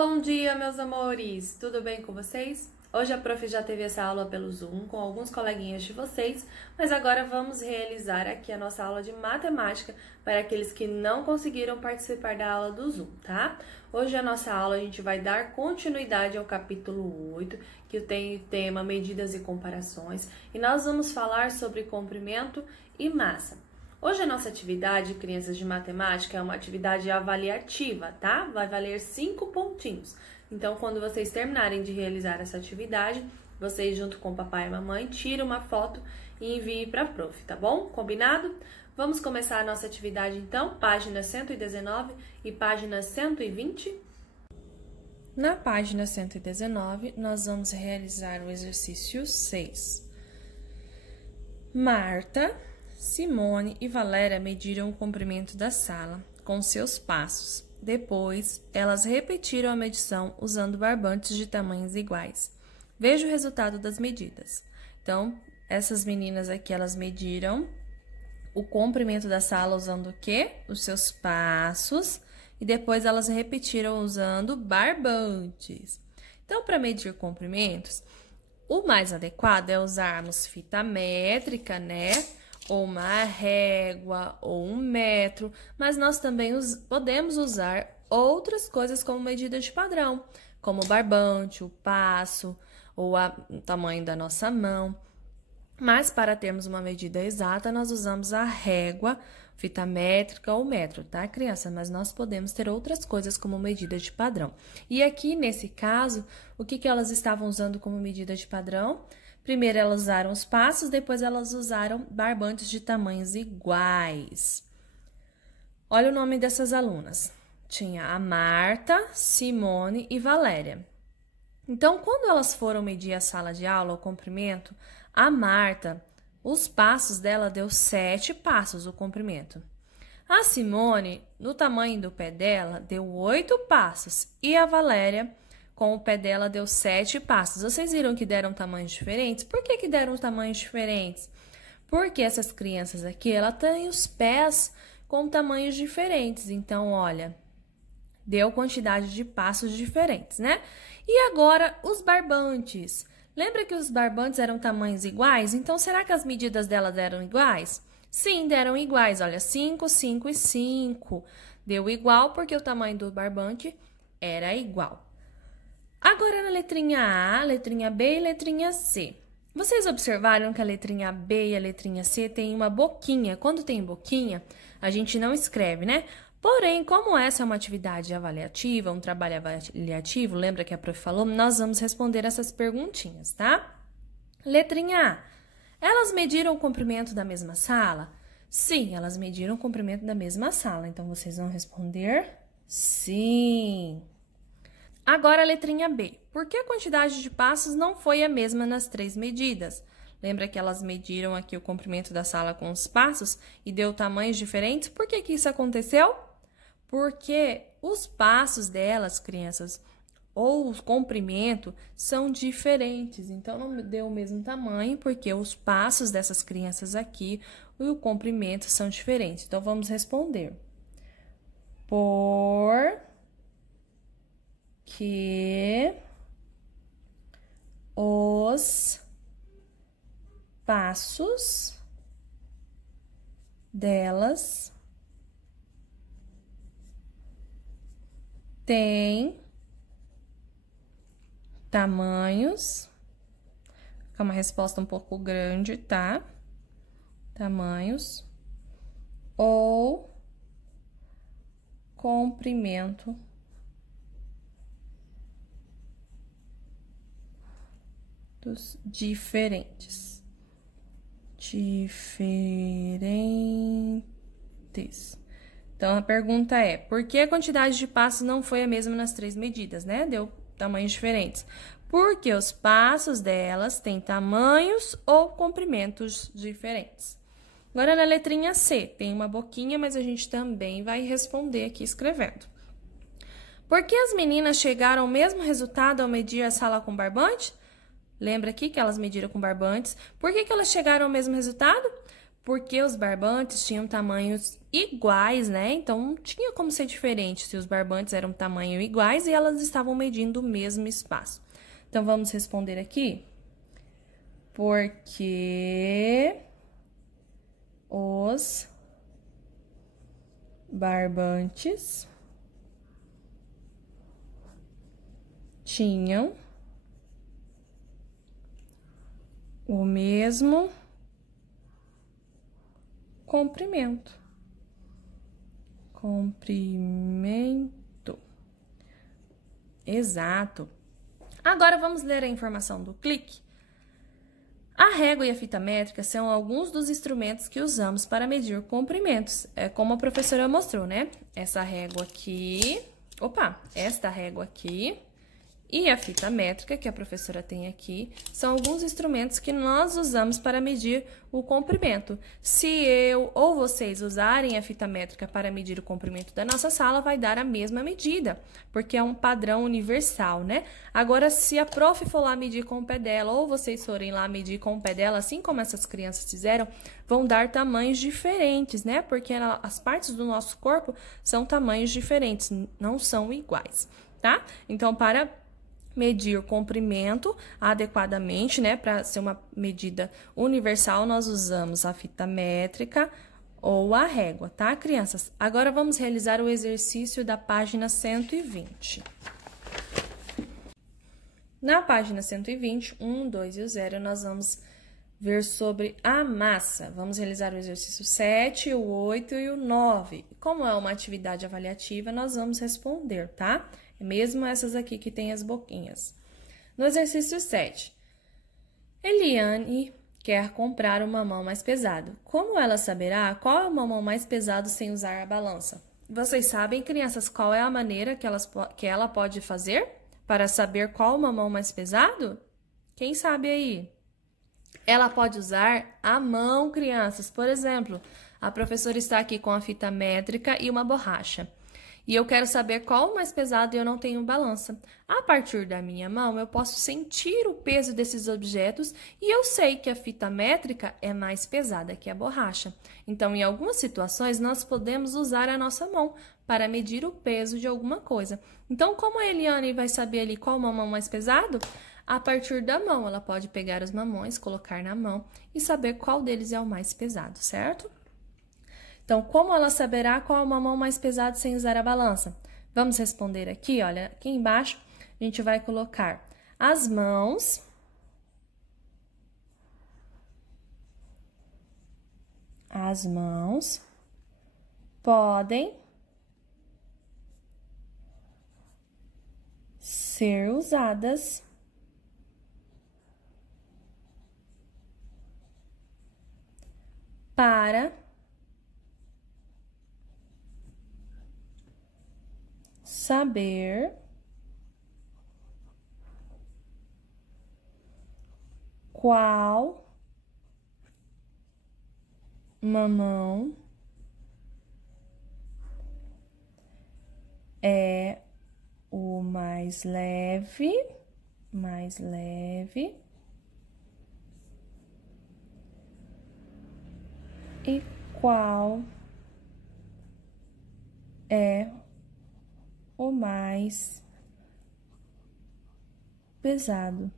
Bom dia, meus amores! Tudo bem com vocês? Hoje a prof já teve essa aula pelo Zoom com alguns coleguinhas de vocês, mas agora vamos realizar aqui a nossa aula de matemática para aqueles que não conseguiram participar da aula do Zoom, tá? Hoje a nossa aula a gente vai dar continuidade ao capítulo 8, que tem o tema medidas e comparações, e nós vamos falar sobre comprimento e massa. Hoje a nossa atividade, crianças de matemática, é uma atividade avaliativa, tá? Vai valer 5 pontinhos. Então, quando vocês terminarem de realizar essa atividade, vocês, junto com o papai e mamãe, tiram uma foto e enviem para a prof, tá bom? Combinado? Vamos começar a nossa atividade, então, página 119 e página 120. Na página 119, nós vamos realizar o exercício 6. Marta, Simone e Valéria mediram o comprimento da sala com seus passos. Depois, elas repetiram a medição usando barbantes de tamanhos iguais. Veja o resultado das medidas. Então, essas meninas aqui, elas mediram o comprimento da sala usando o quê? Os seus passos. E depois, elas repetiram usando barbantes. Então, para medir comprimentos, o mais adequado é usarmos fita métrica, né? Ou uma régua, ou um metro, mas nós também podemos usar outras coisas como medida de padrão, como o barbante, o passo, ou o tamanho da nossa mão. Mas para termos uma medida exata, nós usamos a régua, fita métrica ou metro, tá, criança? Mas nós podemos ter outras coisas como medida de padrão. E aqui, nesse caso, o que elas estavam usando como medida de padrão? Primeiro elas usaram os passos, depois elas usaram barbantes de tamanhos iguais. Olha o nome dessas alunas. Tinha a Marta, Simone e Valéria. Então, quando elas foram medir a sala de aula, o comprimento, a Marta, os passos dela deu 7 passos, o comprimento. A Simone, no tamanho do pé dela, deu 8 passos. E a Valéria, com o pé dela, deu 7 passos. Vocês viram que deram tamanhos diferentes? Por que deram tamanhos diferentes? Porque essas crianças aqui, ela tem os pés com tamanhos diferentes. Então, olha, deu quantidade de passos diferentes, né? E agora, os barbantes. Lembra que os barbantes eram tamanhos iguais? Então, será que as medidas dela deram iguais? Sim, deram iguais. Olha, 5, 5 e 5. Deu igual porque o tamanho do barbante era igual. Agora, na letrinha A, letrinha B e letrinha C. Vocês observaram que a letrinha B e a letrinha C tem uma boquinha. Quando tem boquinha, a gente não escreve, né? Porém, como essa é uma atividade avaliativa, um trabalho avaliativo, lembra que a prof falou? Nós vamos responder essas perguntinhas, tá? Letrinha A. Elas mediram o comprimento da mesma sala? Sim, elas mediram o comprimento da mesma sala. Então, vocês vão responder sim. Agora a letrinha B. Por que a quantidade de passos não foi a mesma nas 3 medidas? Lembra que elas mediram aqui o comprimento da sala com os passos e deu tamanhos diferentes? Por que isso aconteceu? Porque os passos delas, crianças, ou o comprimento, são diferentes. Então, não deu o mesmo tamanho, porque os passos dessas crianças aqui e o comprimento são diferentes. Então, vamos responder. Que os passos delas têm tamanhos, é uma resposta um pouco grande, tá? Tamanhos ou comprimento diferentes. Então, a pergunta é, por que a quantidade de passos não foi a mesma nas 3 medidas, né? Deu tamanhos diferentes. Porque os passos delas têm tamanhos ou comprimentos diferentes. Agora, na letrinha C, tem uma boquinha, mas a gente também vai responder aqui escrevendo. Por que as meninas chegaram ao mesmo resultado ao medir a sala com barbante? Lembra aqui que elas mediram com barbantes. Por que elas chegaram ao mesmo resultado? porque os barbantes tinham tamanhos iguais, né? Então, não tinha como ser diferente se os barbantes eram tamanho iguais e elas estavam medindo o mesmo espaço. Então, vamos responder aqui. Porque os barbantes tinham o mesmo comprimento. Comprimento. Exato. Agora, vamos ler a informação do clique. A régua e a fita métrica são alguns dos instrumentos que usamos para medir comprimentos. É como a professora mostrou, né? Essa régua aqui... esta régua aqui... E a fita métrica, que a professora tem aqui, são alguns instrumentos que nós usamos para medir o comprimento. Se eu ou vocês usarem a fita métrica para medir o comprimento da nossa sala, vai dar a mesma medida, porque é um padrão universal, né? Agora, se a prof for lá medir com o pé dela, ou vocês forem lá medir com o pé dela, assim como essas crianças fizeram, vão dar tamanhos diferentes, né? Porque as partes do nosso corpo são tamanhos diferentes, não são iguais, tá? Então, para medir o comprimento adequadamente, né? Para ser uma medida universal, nós usamos a fita métrica ou a régua, tá, crianças? Agora, vamos realizar o exercício da página 120. Na página 120, 1, 2 e o 0, nós vamos ver sobre a massa. Vamos realizar o exercício 7, o 8 e o 9. Como é uma atividade avaliativa, nós vamos responder, tá? Mesmo essas aqui que tem as boquinhas. No exercício 7, Eliane quer comprar um mamão mais pesado. Como ela saberá qual é o mamão mais pesado sem usar a balança? Vocês sabem, crianças, qual é a maneira que ela pode fazer para saber qual o mamão mais pesado? Quem sabe aí? Ela pode usar a mão, crianças. Por exemplo, a professora está aqui com a fita métrica e uma borracha. E eu quero saber qual o mais pesado e eu não tenho balança. A partir da minha mão, eu posso sentir o peso desses objetos e eu sei que a fita métrica é mais pesada que a borracha. Então, em algumas situações, nós podemos usar a nossa mão para medir o peso de alguma coisa. Então, como a Eliane vai saber ali qual o mamão mais pesado? A partir da mão, ela pode pegar os mamões, colocar na mão e saber qual deles é o mais pesado, certo? Então, como ela saberá qual é o mamão mais pesado sem usar a balança? Vamos responder aqui, olha, aqui embaixo a gente vai colocar as mãos podem ser usadas para saber qual mamão é o mais leve e qual é o mais pesado.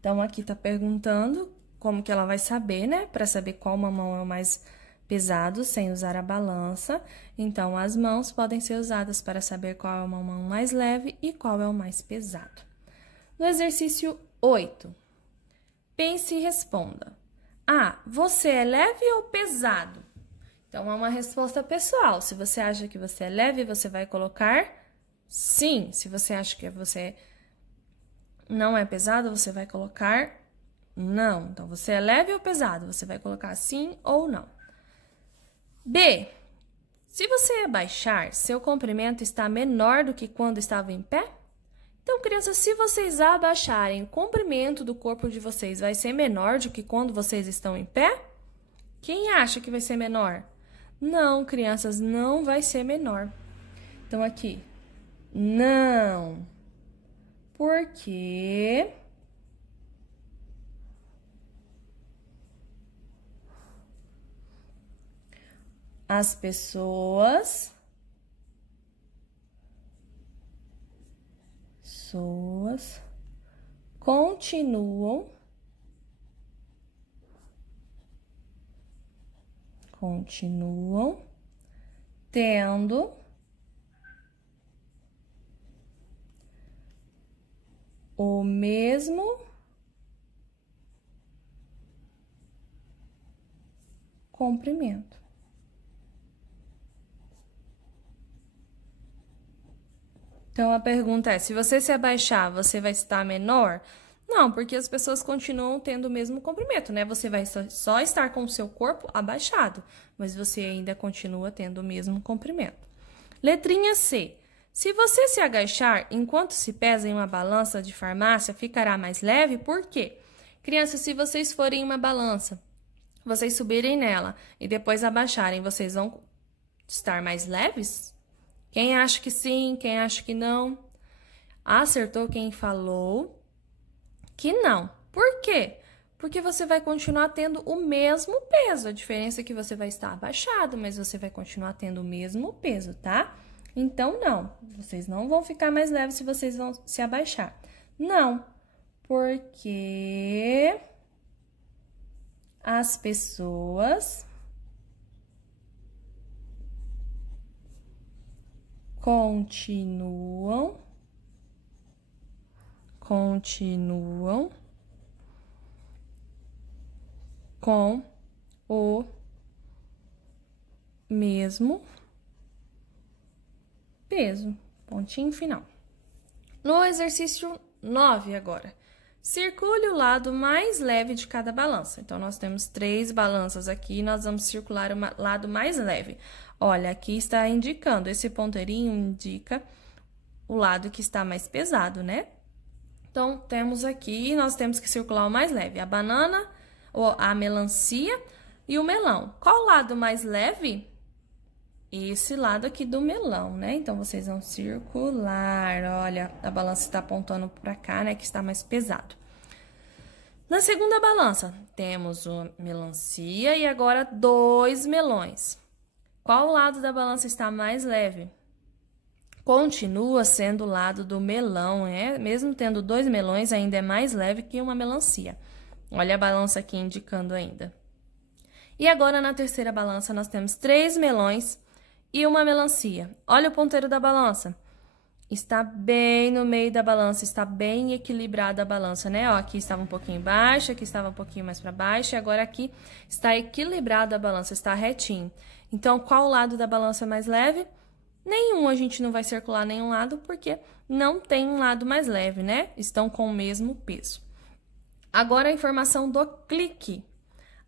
Então, aqui tá perguntando como que ela vai saber, né? Para saber qual mamão é o mais pesado sem usar a balança. Então, as mãos podem ser usadas para saber qual é o mamão mais leve e qual é o mais pesado. No exercício 8, pense e responda. A, você é leve ou pesado? Então, é uma resposta pessoal. Se você acha que você é leve, você vai colocar sim. Se você acha que você não é pesado, você vai colocar não. Então, você é leve ou pesado? Você vai colocar sim ou não. B, se você abaixar, seu comprimento está menor do que quando estava em pé? Então, crianças, se vocês abaixarem, o comprimento do corpo de vocês vai ser menor do que quando vocês estão em pé? Quem acha que vai ser menor? Não, crianças, não vai ser menor. Então, aqui, não. As pessoas continuam tendo o mesmo comprimento. Então, a pergunta é, se você se abaixar, você vai estar menor? Não, porque as pessoas continuam tendo o mesmo comprimento, né? Você vai só estar com o seu corpo abaixado, mas você ainda continua tendo o mesmo comprimento. Letrinha C. Se você se agachar enquanto se pesa em uma balança de farmácia, ficará mais leve, por quê? Crianças, se vocês forem em uma balança, vocês subirem nela e depois abaixarem, vocês vão estar mais leves? Quem acha que sim, quem acha que não? Acertou quem falou que não. Por quê? Porque você vai continuar tendo o mesmo peso. A diferença é que você vai estar abaixado, mas você vai continuar tendo o mesmo peso, tá? Então, não. Vocês não vão ficar mais leves se vocês vão se abaixar. Não, porque as pessoas continuam com o mesmo peso. Pontinho final. No exercício 9 agora. Circule o lado mais leve de cada balança. Então, nós temos 3 balanças aqui e nós vamos circular o lado mais leve. Olha, aqui está indicando, esse ponteirinho indica o lado que está mais pesado, né? Então, temos aqui, nós temos que circular o mais leve. A banana, ou a melancia e o melão. Qual o lado mais leve? Esse lado aqui do melão, né? Então, vocês vão circular. Olha, a balança está apontando para cá, né? Que está mais pesado. Na segunda balança, temos o melancia e agora 2 melões. Qual lado da balança está mais leve? Continua sendo o lado do melão, né? Mesmo tendo 2 melões, ainda é mais leve que uma melancia. Olha a balança aqui indicando ainda. E agora, na terceira balança, nós temos 3 melões e uma melancia. Olha o ponteiro da balança. Está bem no meio da balança, está bem equilibrada a balança, né? Ó, aqui estava um pouquinho baixa, aqui estava um pouquinho mais para baixo, e agora aqui está equilibrada a balança, está retinho. Então, qual o lado da balança mais leve? Nenhum, a gente não vai circular nenhum lado, porque não tem um lado mais leve, né? Estão com o mesmo peso. Agora, a informação do clique.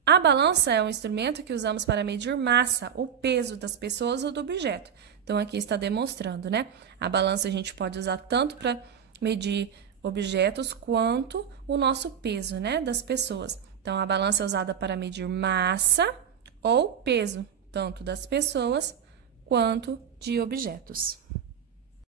A balança é um instrumento que usamos para medir massa, o peso das pessoas ou do objeto. Então, aqui está demonstrando, né? A balança a gente pode usar tanto para medir objetos quanto o nosso peso, né? Das pessoas. Então, a balança é usada para medir massa ou peso, tanto das pessoas quanto de objetos.